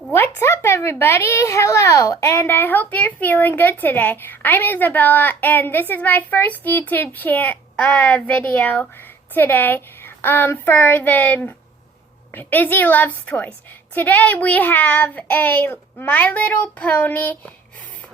What's up, everybody? Hello, and I hope you're feeling good today. I'm Isabella, and this is my first YouTube video today for the Izzy Loves Toys. Today we have a My Little Pony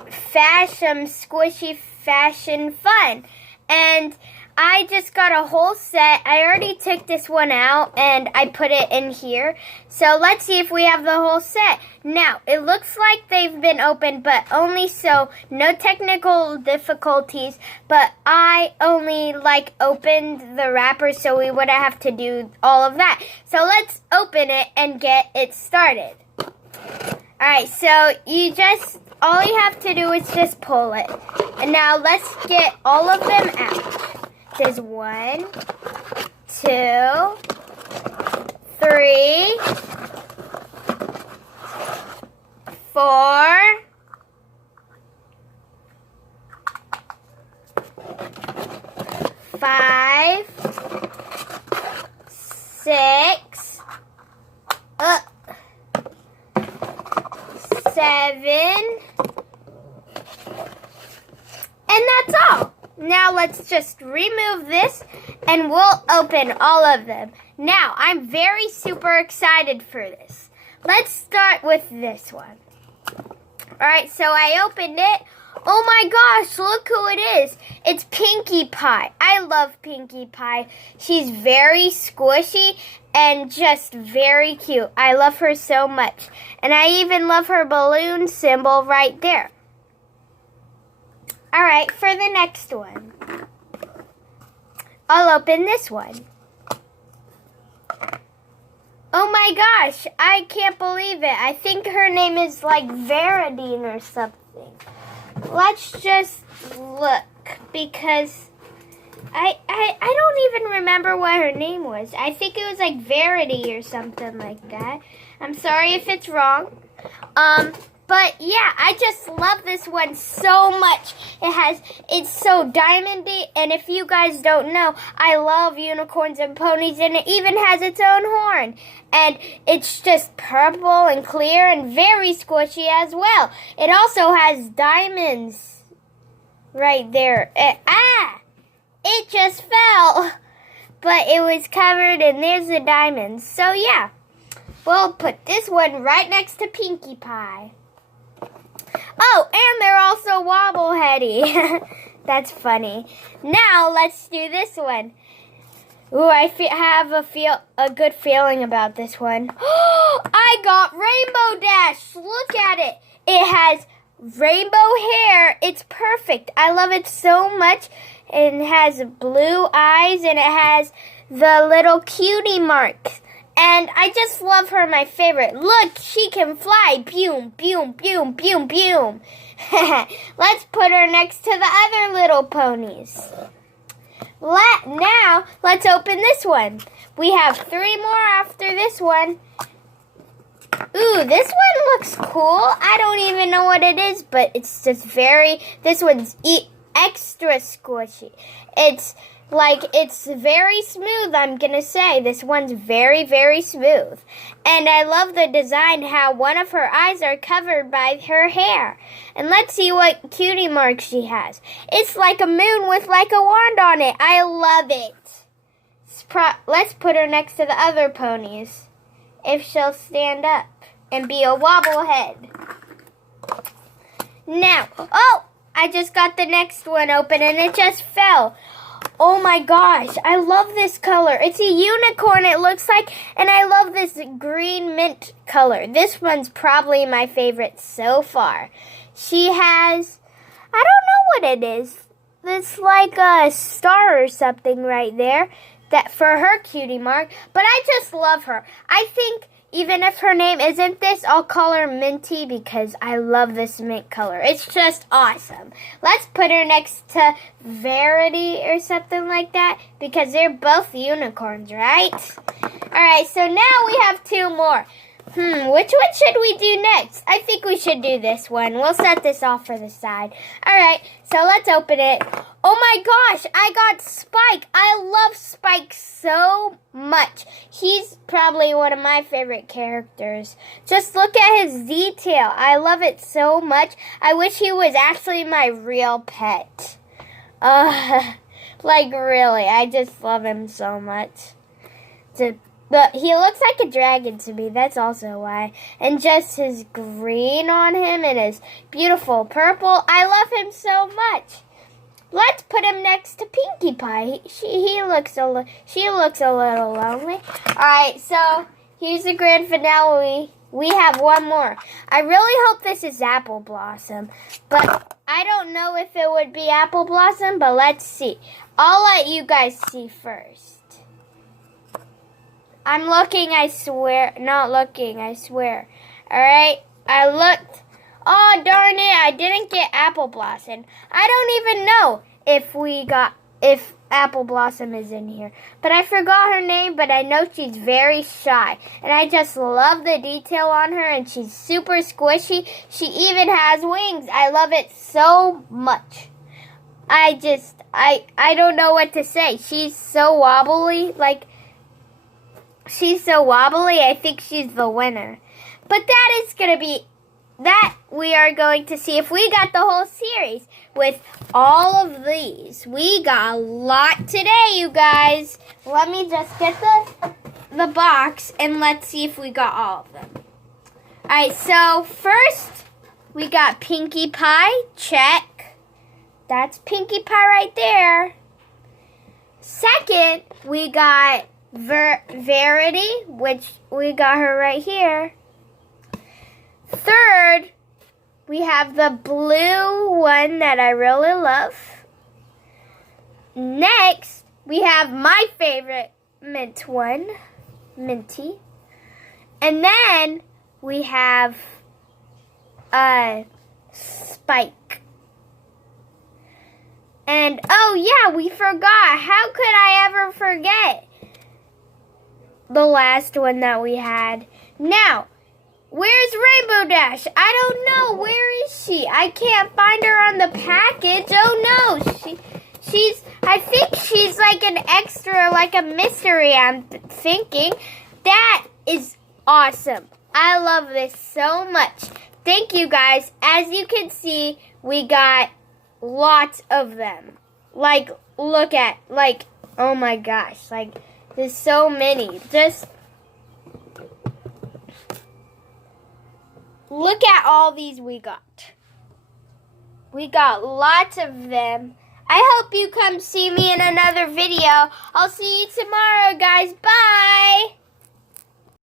fashems squishy fashion fun, and I just got a whole set. I already took this one out and I put it in here. So let's see if we have the whole set. Now, it looks like they've been opened, but only so. No technical difficulties, but I only opened the wrapper so we wouldn't have to do all of that. So let's open it and get it started. Alright, so all you have to do is just pull it. And now let's get all of them out. There's 1, 2, 3, 4, 5, 6, 7, and that's all. Now let's just remove this and we'll open all of them. Now, I'm very super excited for this. Let's start with this one. Alright, so I opened it. Oh my gosh, look who it is. It's Pinkie Pie. I love Pinkie Pie. She's very squishy and just very cute. I love her so much. And I even love her balloon symbol right there. Alright, for the next one, I'll open this one. Oh my gosh, I can't believe it. I think her name is Veridine or something. Let's just look because I don't even remember what her name was. I think it was Verity or something like that. I'm sorry if it's wrong. But yeah, I just love this one so much. It's so diamondy, and if you guys don't know, I love unicorns and ponies, and it even has its own horn. And it's just purple and clear and very squishy as well. It also has diamonds right there. It just fell, but it was covered, and there's the diamonds. So yeah, we'll put this one right next to Pinkie Pie. Oh, and they're also wobbleheady. That's funny. Now, let's do this one. Ooh, I have a good feeling about this one. I got Rainbow Dash. Look at it. It has rainbow hair. It's perfect. I love it so much. It has blue eyes, and it has the little cutie marks. And I just love her, my favorite. Look, she can fly. Boom, boom, boom, boom, boom. Let's put her next to the other little ponies. Now, let's open this one. We have 3 more after this one. Ooh, this one looks cool. I don't even know what it is, but it's just this one's extra squishy. It's very smooth, I'm gonna say. This one's very, very smooth. And I love the design, how one of her eyes are covered by her hair. And let's see what cutie mark she has. It's like a moon with a wand on it. I love it. Let's put her next to the other ponies, if she'll stand up and be a wobblehead. Now, I just got the next one open and it just fell. Oh my gosh, I love this color. It's a unicorn, it looks like, and I love this green mint color. This one's probably my favorite so far. She has, I don't know what it is. It's like a star or something right there that for her cutie mark, but I just love her. I think even if her name isn't this, I'll call her Minty because I love this mint color. It's just awesome. Let's put her next to Verity or something like that because they're both unicorns, right? Alright, so now we have 2 more. Which one should we do next? I think we should do this one. We'll set this off for the side. Alright, so let's open it. Oh my gosh, I got Spike. I love Spike so much. He's probably one of my favorite characters. Just look at his detail. I love it so much. I wish he was actually my real pet. Like really, I just love him so much. But he looks like a dragon to me, that's also why. And just his green on him and his beautiful purple. I love him so much. Let's put him next to Pinkie Pie. She looks a little lonely. Alright, so here's the grand finale. We have one more. I really hope this is Apple Blossom. But I don't know if it would be Apple Blossom, but let's see. I'll let you guys see first. I'm looking, I swear. Not looking, I swear. Alright, I looked. Oh, darn it, I didn't get Apple Blossom. I don't even know if Apple Blossom is in here. But I forgot her name, but I know she's very shy. And I just love the detail on her, and she's super squishy. She even has wings. I love it so much. I don't know what to say. She's so wobbly, she's so wobbly, I think she's the winner. But we are going to see if we got the whole series with all of these. We got a lot today, you guys. Let me just get the box and let's see if we got all of them. Alright, so first we got Pinkie Pie, check. That's Pinkie Pie right there. Second, we got Verity, which we got her right here. Third, we have the blue one that I really love. Next, we have my favorite mint one, Minty. And then we have Spike. And oh yeah, we forgot. How could I ever forget the last one that we had? Now, where's Rainbow Dash? I don't know. Where is she? I can't find her on the package. Oh no. I think she's like an extra, like a mystery, I'm thinking. That is awesome. I love this so much. Thank you guys. As you can see, we got lots of them. Look at, oh my gosh. There's so many. Just look at all these we got. We got lots of them. I hope you come see me in another video. I'll see you tomorrow, guys. Bye.